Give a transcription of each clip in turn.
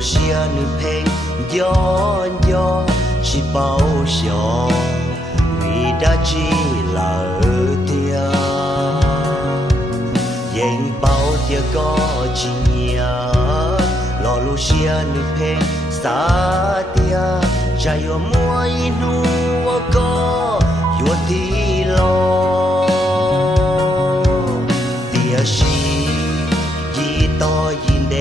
些女朋友有是包厢，你的只老爹，因包爹个几年，老路些女朋撒爹，只有莫一路我个有地咯，爹是一道因的。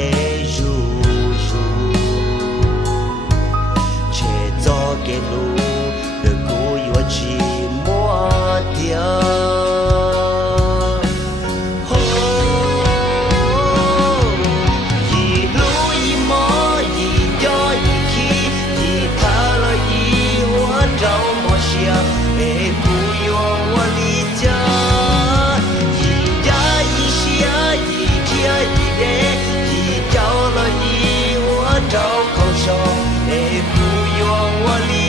给路的故意我寂寞掉，一路一摸一掉一起，一踏了一我找梦想，哎不用我离家，一呀一下一天一夜，一掉了一我找空手，哎不用我离。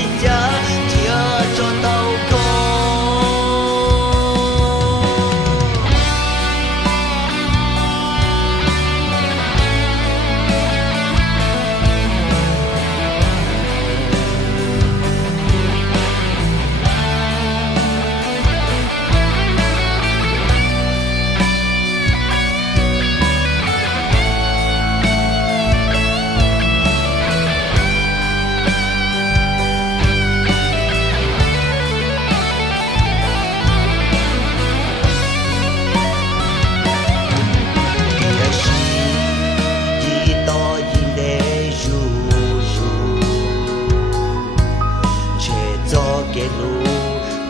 给路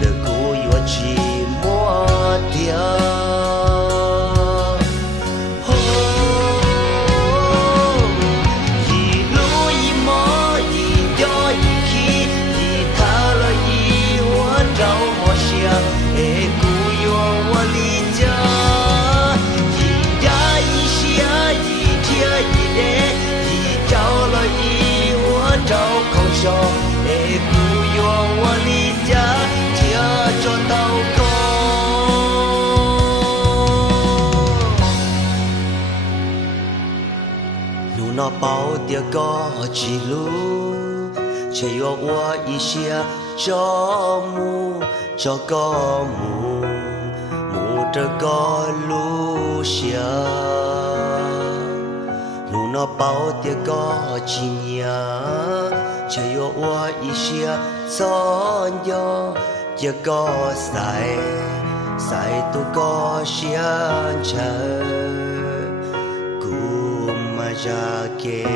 的故意我寂寞掉，一路一摸一掉一起，一踏了一我找梦想，哎不用我离家，一呀一下一天一夜，一掉了一我找空手，哎不用我离。那包的个记录，却有我一些着目，这个目这个路线，那包的个纪念，却有我一些参与，这个赛度个现场。Jacket